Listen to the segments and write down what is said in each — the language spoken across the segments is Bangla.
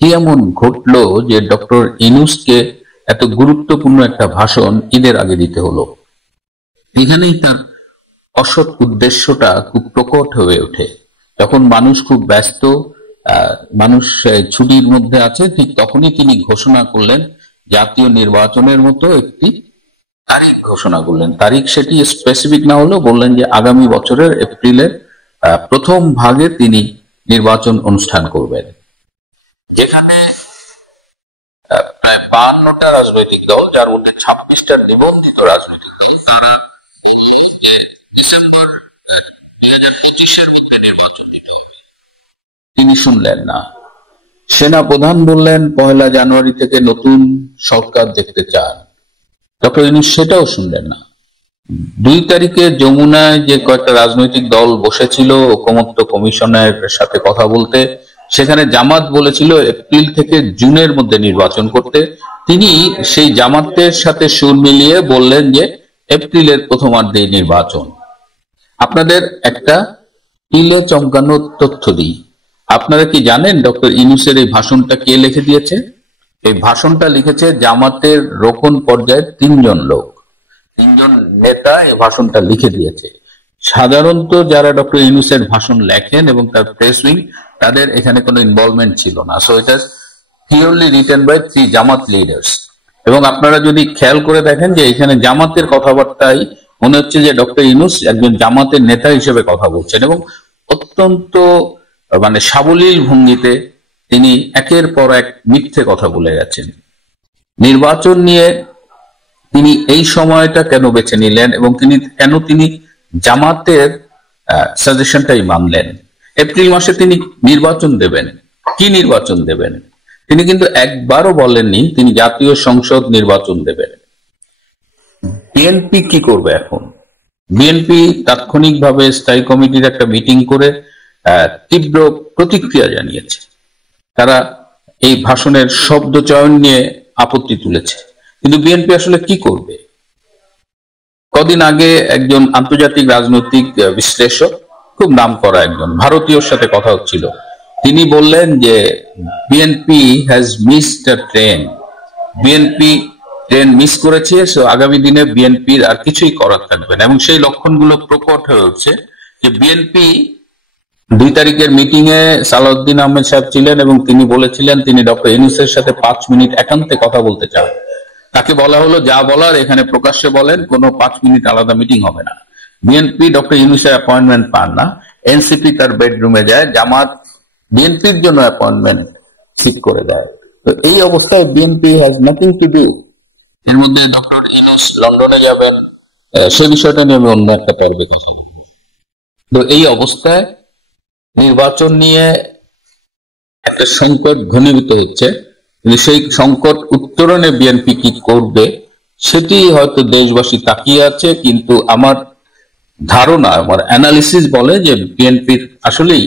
কি এমন ঘটলো যে ডক্টর ইউনূসকে এত গুরুত্বপূর্ণ একটা ভাষণ ঈদের আগে দিতে হলো? এখানেই তার অসৎ উদ্দেশ্যটা খুব প্রকট হয়ে ওঠে। যখন মানুষ খুব ব্যস্ত, মানুষ ছুটির মধ্যে আছে, ঠিক তখনই তিনি ঘোষণা করলেন জাতীয় নির্বাচনের মতো একটি তারিখ ঘোষণা করলেন। তারিখ সেটি স্পেসিফিক না হলেও বললেন যে আগামী বছরের এপ্রিলের প্রথম ভাগে তিনি নির্বাচন অনুষ্ঠান করবেন, যেখানে প্রায় 52টা রাজনৈতিক দল, যার মধ্যে 26টা নিবন্ধিত রাজনৈতিক দল, তারা ডিসেম্বর 2025-এর মধ্যে নির্বাচন দিতে হবে। তিনি শুনলেন না। সেনা প্রধান বললেন 1 জানুয়ারি থেকে নতুন সরকার দেখতে চান। ডক্টর ইউনূস সেটাও শুনলেন না। 2 তারিখে যমুনায় যে কয়েকটা রাজনৈতিক দল বসেছিল ঐকমত্য কমিশনের সাথে কথা বলতে, সেখানে জামাত বলেছিল এপ্রিল থেকে জুনের মধ্যে নির্বাচন করতে। তিনি সেই জামাতের সাথে সুর মিলিয়ে বললেন যে এপ্রিলের প্রথমার্ধে নির্বাচন। আপনাদের একটা তিলে চমকানো তথ্য দিই। আপনারা কি জানেন ডক্টর ইউনূসের এই ভাষণটা কে লিখে দিয়েছে? এই ভাষণটা লিখেছে জামাতের রোকন পর্যায়ের 3 জন লোক, 3 জন নেতা এই ভাষণটা লিখে দিয়েছে। সাধারণত যারা ডক্টর ইউনূসের ভাষণ লেখেন এবং তার প্রেস উইং, তাদের এখানে কোনো ইনভলভমেন্ট ছিল না। So it is purely written by 3 Jamaat leaders. এবং আপনারা যদি খেয়াল করে দেখেন যে এখানে জামাতের কথাবার্তায় মনে হচ্ছে যে ডক্টর ইউনূস একজন জামাতের নেতা হিসেবে কথা বলছেন, এবং অত্যন্ত সাবলীল ভঙ্গিতে তিনি একের পর এক মিথ্যে কথা বলে গেছেন। নির্বাচন নিয়ে তিনি এই সময়টা কেন বেছে নিলেন এবং তিনি জামাতের সাজেশনটাই মানলেন? এপ্রিল মাসে তিনি নির্বাচন দেবেন। কি নির্বাচন দেবেন? তিনি কিন্তু একবারও বলেননি তিনি জাতীয় সংসদ নির্বাচন দেবেন। বিএনপি কি করবে এখন? বিএনপি তাৎক্ষণিকভাবে স্থায়ী কমিটির একটা মিটিং করে তীব্র প্রতিক্রিয়া জানিয়েছে। তারা এই ভাষণের শব্দ চয়ন নিয়ে আপত্তি তুলেছে। কিন্তু বিএনপি আসলে কি করবে? কদিন আগে একজন আন্তর্জাতিক রাজনৈতিক বিশ্লেষক, খুব নামকরা একজন ভারতীয়র সাথে কথা হচ্ছিল, তিনি বললেন যে BNP has missed a train. BNP train miss করেছে, সো আগামী দিনে বিএনপির আর কিছুই করার থাকবে না। এবং সেই লক্ষণগুলো প্রকট হয়ে উঠছে যে বিএনপি 2 তারিখের মিটিং এ সালাউদ্দিন আহমেদ সাহেব ছিলেন এবং তিনি বলেছিলেন তিনি ডক্টর ইউনূসের সাথে 5 মিনিট একান্তে কথা বলতে চান। তাকে বলা হলো যা বলার এখানে প্রকাশ্যে বলেন, কোনো 5 মিনিট আলাদা মিটিং হবে না। বিএনপি ডক্টর ইউনূসের অ্যাপয়েন্টমেন্ট পান না। এনসিপি তার বেডরুমে যায়, জামাত বিএনপির জন্য অ্যাপয়েন্টমেন্ট ঠিক করে দেয়। তো এই অবস্থায় BNP has nothing to do. এর মধ্যে ডক্টর ইউনূস লন্ডনে যাবেন, সে বিষয়টা নিয়ে আমি অন্য একটা পর্বে দেখি। তো এই অবস্থায় নির্বাচন নিয়ে একটা সংকট ঘনীভূত হচ্ছে, কিন্তু সেই সংকট উত্তরণে বিএনপি কি করবে সেটি হয়তো দেশবাসী তাকিয়ে আছে। কিন্তু আমার ধারণা, আমার অ্যানালিসিস বলে যে বিএনপির আসলেই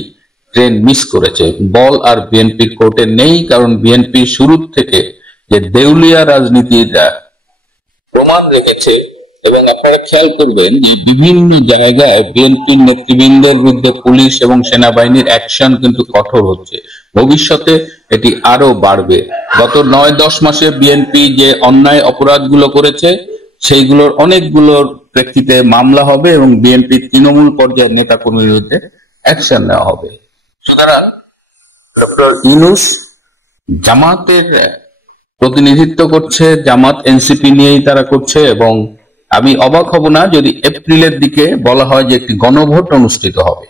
ট্রেন মিস করেছে। বল আর বিএনপির কোর্টে নেই, কারণ বিএনপি শুরুর থেকে যে দেউলিয়া রাজনীতির প্রমাণ রেখেছে। এবং আপনারা খেয়াল করবেন যে বিভিন্ন জায়গায় বিএনপির নেতৃবৃন্দের বিরুদ্ধে পুলিশ এবং সেনাবাহিনীর অ্যাকশন কিন্তু কঠোর হচ্ছে। ভবিষ্যতে এটি আরো বাড়বে। গত 9-10 মাসে বিএনপি যে অন্যায় অপরাধগুলো করেছে সেইগুলোর অনেকগুলোর প্রেক্ষিতে মামলা হবে এবং বিএনপি তৃণমূল পর্যায়ের নেতা কর্মীর বিরুদ্ধে অ্যাকশন নেওয়া হবে। সুতরাং ডক্টর ইউনূস জামাতের প্রতিনিধিত্ব করছে, জামাত এনসিপি নিয়েই তারা করছে। এবং আমি অবাক হব না যদি এপ্রিলের দিকে বলা হয় যে একটি গণভোট অনুষ্ঠিত হবে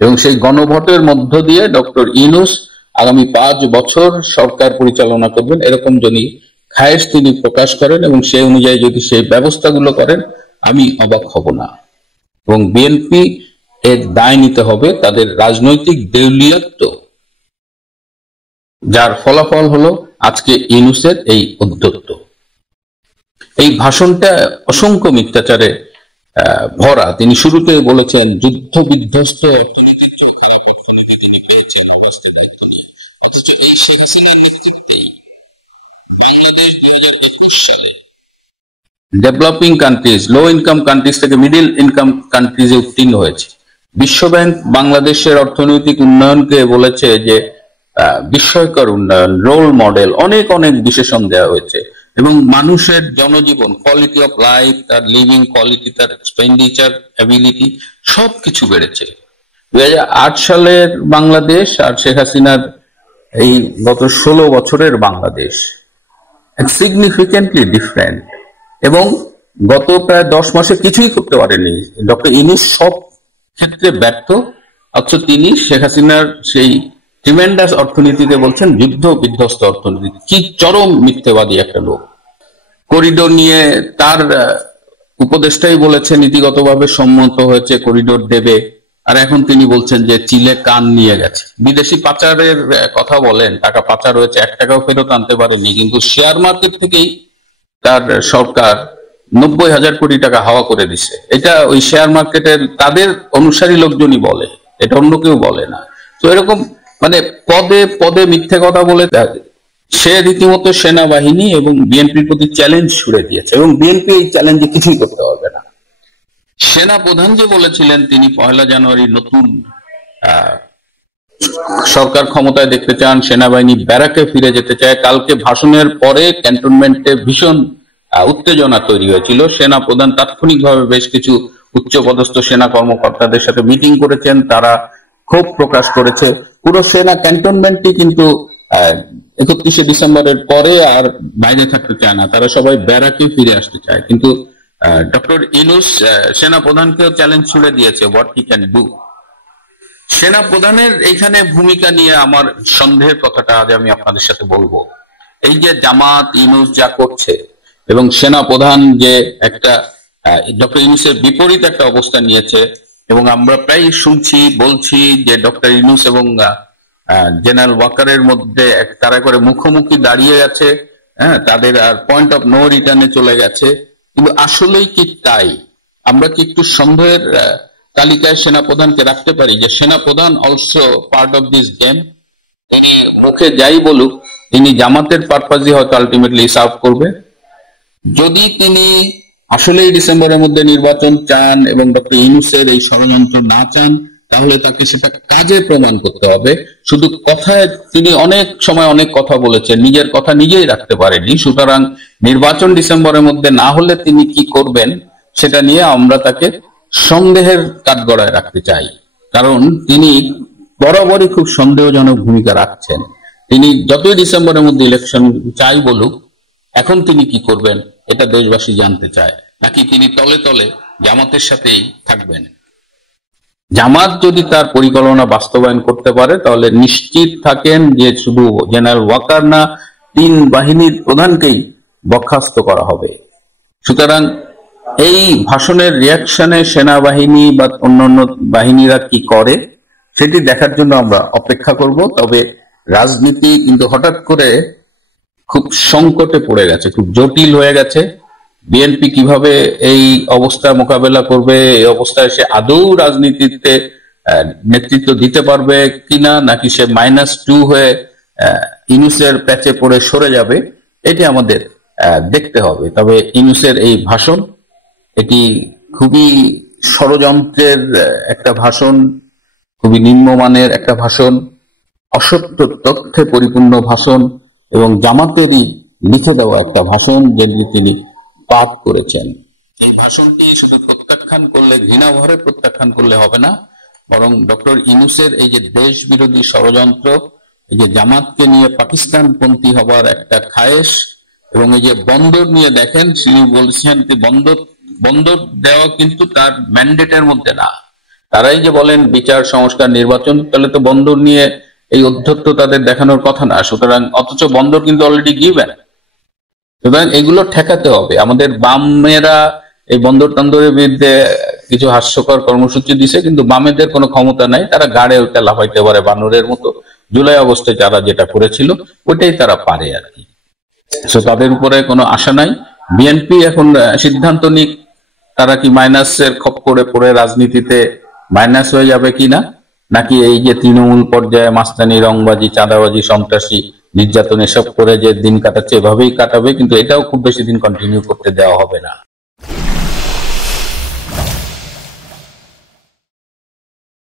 এবং সেই গণভোটের মধ্য দিয়ে ডক্টর ইউনূস আগামী 5 বছর সরকার পরিচালনা করবেন, এরকম যদি খায়েশ তিনি প্রকাশ করেন এবং সেই অনুযায়ী যদি সেই ব্যবস্থাগুলো করেন, আমি অবাক হব না। এবং বিএনপি এর দায় নিতে হবে তাদের রাজনৈতিক দেউলিয়ত্ব, যার ফলাফল হলো আজকে ইউনূসের এই উদ্যোক্ত। এই ভাষণটা অসংখ্য মিথ্যাচারে ভরা। তিনি শুরুতে বলেছেন যুদ্ধ বিধ্বস্ত developing countries, low income countries থেকে মিডল ইনকাম কান্ট্রিজে উত্তীর্ণ হয়েছে। বিশ্বব্যাংক বাংলাদেশের অর্থনৈতিক উন্নয়নকে বলেছে যে বিস্ময়কর উন্নয়ন, রোল মডেল, অনেক অনেক বিশেষণ দেওয়া হয়েছে এবং মানুষের জনজীবন, কোয়ালিটি অফ লাইফ, তার লিভিং কোয়ালিটি, তার এক্সপেন্ডিচার অ্যাবিলিটি সবকিছু বেড়েছে। 2008 সালের বাংলাদেশ আর শেখ হাসিনার এই গত 16 বছরের বাংলাদেশ সিগনিফিকেন্টলি ডিফারেন্ট। এবং গত প্রায় 10 মাসে কিছুই করতে পারেনি ডক্টর ইউনূস, সব ক্ষেত্রে ব্যর্থ। অথচ তিনি শেখ হাসিনার সেই ট্রিমেন্ডাস অর্থনীতিতে বলছেন যুদ্ধ বিধ্বস্ত অর্থনীতি। কি চরম মিথ্যেবাদী একটা লোক। করিডোর নিয়ে তার উপদেষ্টাই বলেছে নীতিগতভাবে সম্মত হয়েছে, করিডোর দেবে, আর এখন তিনি বলছেন যে চিলে কান নিয়ে গেছে। বিদেশি পাচারের কথা বলেন, টাকা পাচার হয়েছে, 1 টাকাও ফেরত আনতে পারেনি, কিন্তু শেয়ার মার্কেট থেকেই তার সরকার 90,000 কোটি টাকা হাওয়া করে দিছে। এটা ওই শেয়ার মার্কেটের তাদের অনুসারী লোকজনই বলে, এটা অন্য কেউ বলে না। তো এরকম মানে পদে পদে মিথ্যে কথা বলে সে রীতিমতো সেনাবাহিনী এবং বিএনপির প্রতি চ্যালেঞ্জ ছুড়ে দিয়েছে এবং বিএনপি এই চ্যালেঞ্জে কিছুই করতে পারবে না। সেনা প্রধান যে বলেছিলেন তিনি 1 জানুয়ারি নতুন সরকার ক্ষমতায় দেখতে চান, সেনাবাহিনী ব্যারাকে ফিরে যেতে চায়। কালকে ভাষণের পরে ক্যান্টনমেন্টে ভীষণ উত্তেজনা তৈরি হয়েছিল। সেনা প্রধান তাৎক্ষণিকভাবে বেশ কিছু উচ্চপদস্থ সেনা কর্মকর্তাদের সাথে মিটিং করেছেন, তারা ক্ষোভ প্রকাশ করেছে। পুরো সেনা ক্যান্টনমেন্টই কিন্তু 31শে ডিসেম্বরের পরে আর বাইরে থাকতে চায় না, তারা সবাই ব্যারাকে ফিরে আসতে চায়। কিন্তু ডক্টর ইউনূস সেনা প্রধানকেও চ্যালেঞ্জ ছুড়ে দিয়েছে হোয়াট হি ক্যান ডু। সেনা প্রধানের এইখানে ভূমিকা নিয়ে আমার সন্দেহের কথাটা আজ আমি আপনাদের সাথে বলবো। এই যে জামাত ইউনূস যা করছে এবং সেনা প্রধান যে একটা ডক্টর ইউনূসের বিপরীত একটা অবস্থা নিয়েছে, এবং আমরা প্রায় শুনছি বলছি যে ডক্টর ইউনূস এবং জেনারেল ওয়াকারের মধ্যে তারা করে মুখোমুখি দাঁড়িয়ে আছে, হ্যাঁ, তাদের আর পয়েন্ট অফ নো রিটার্নে চলে গেছে। কিন্তু আসলেই কি তাই? আমরা কি একটু সন্দেহের তালিকায় সেনাপ্রধানকে রাখতে পারি যে সেনাপ্রধান also part of this game? তিনি মুখে যাই বলুক, তিনি জামাতের পারপাসই হয়তো আলটিমেটলি সার্ভ করবে। যদি তিনি আসলেই ডিসেম্বরের মধ্যে নির্বাচন চান এবং ডক্টর ইউনূসের এই ষড়যন্ত্র না চান, তাহলে তাকে সেটা কাজে প্রমাণ করতে হবে। শুধু কথায় তিনি অনেক সময় অনেক কথা বলেছেন, নিজের কথা নিজেই রাখতে পারেনি। সুতরাং নির্বাচন ডিসেম্বরের মধ্যে না হলে তিনি কি করবেন সেটা নিয়ে আমরা তাকে সন্দেহের কাঠগড়ায় রাখতে চাই, কারণ তিনি বরাবরই খুব সন্দেহজনক ভূমিকা রাখছেন। তিনি যতই ডিসেম্বরের মধ্যে ইলেকশন চাই বলুক, এখন তিনি কি করবেন এটা দেশবাসী জানতে চায়, নাকি তিনি তলে তলে জামাতের সাথেই থাকবেন। জামাত যদি তার পরিকল্পনা বাস্তবায়ন করতে পারে তাহলে নিশ্চিত থাকেন যে শুধু জেনারেল ওয়াকার না, 3 বাহিনীর প্রধানকেই বরখাস্ত করা হবে। সুতরাং এই ভাষণের রিয়াকশনে সেনাবাহিনী বা অন্যান্য বাহিনীরা কি করে সেটি দেখার জন্য আমরা অপেক্ষা করব। তবে রাজনীতি কিন্তু হঠাৎ করে খুব সংকটে পড়ে গেছে, খুব জটিল হয়ে গেছে। বিএনপি কিভাবে এই অবস্থা মোকাবেলা করবে, এই অবস্থায় সে আদৌ রাজনীতিতে নেতৃত্ব দিতে পারবে কিনা, নাকি সে -2 হয়ে ইউনূসের প্যাচে পড়ে সরে যাবে, এটি আমাদের দেখতে হবে। তবে ইউনূসের এই ভাষণ এটি খুবই ষড়যন্ত্রের একটা ভাষণ, খুবই নিম্নমানের একটা ভাষণ, অসত্য তথ্যে পরিপূর্ণ ভাষণ এবং জামাতেরই লিখে দেওয়া একটা ভাষণ যেটি তিনি পাঠ করেছেন। এই ভাষণটি শুধু প্রত্যাখ্যান করলে, ঘৃণা ভরে প্রত্যাখ্যান করলে হবে না, বরং ডক্টর ইউনূসের এই যে দেশ বিরোধী ষড়যন্ত্র, এই যে জামাতকে নিয়ে পাকিস্তানপন্থী হবার একটা খায়েশ, এবং এই যে বন্দর নিয়ে দেখেন তিনি বলছেন বন্দর দেওয়া কিন্তু তার ম্যান্ডেটের মধ্যে না। তারাই যে বলেন বিচার সংস্কার নির্বাচন, তাহলে তো বন্দর নিয়ে এই অধ্যত্ত তাদের দেখানোর কথা না। সুতরাং অথচ বন্দর কিন্তু অলরেডি গিভেন। সুতরাং এগুলো ঠেকাতে হবে। আমাদের বামেরা এই বন্দর টন্দরের বিরুদ্ধে কিছু হাস্যকর কর্মসূচি দিছে, কিন্তু বামেদের কোনো ক্ষমতা নাই, তারা গাড়ে ওটা লাফাইতে পারে বানরের মতো। জুলাই আগস্টে যারা যেটা করেছিল ওইটাই তারা পারে আর কি। তাদের উপরে কোনো আশা নাই। বিএনপি এখন সিদ্ধান্ত নিক তারা কি মাইনাসের খপ্পরে পড়ে রাজনীতিতে মাইনাস হয়ে যাবে কিনা, নাকি এই যে তৃণমূল পর্যায়ে মাস্তানি, রংবাজি, চাঁদাবাজি, সন্ত্রাসী, নির্যাতন এসব করে যে দিন কাটাচ্ছে এভাবেই কাটাবে। কিন্তু এটাও খুব বেশি দিন কন্টিনিউ করতে দেওয়া হবে না।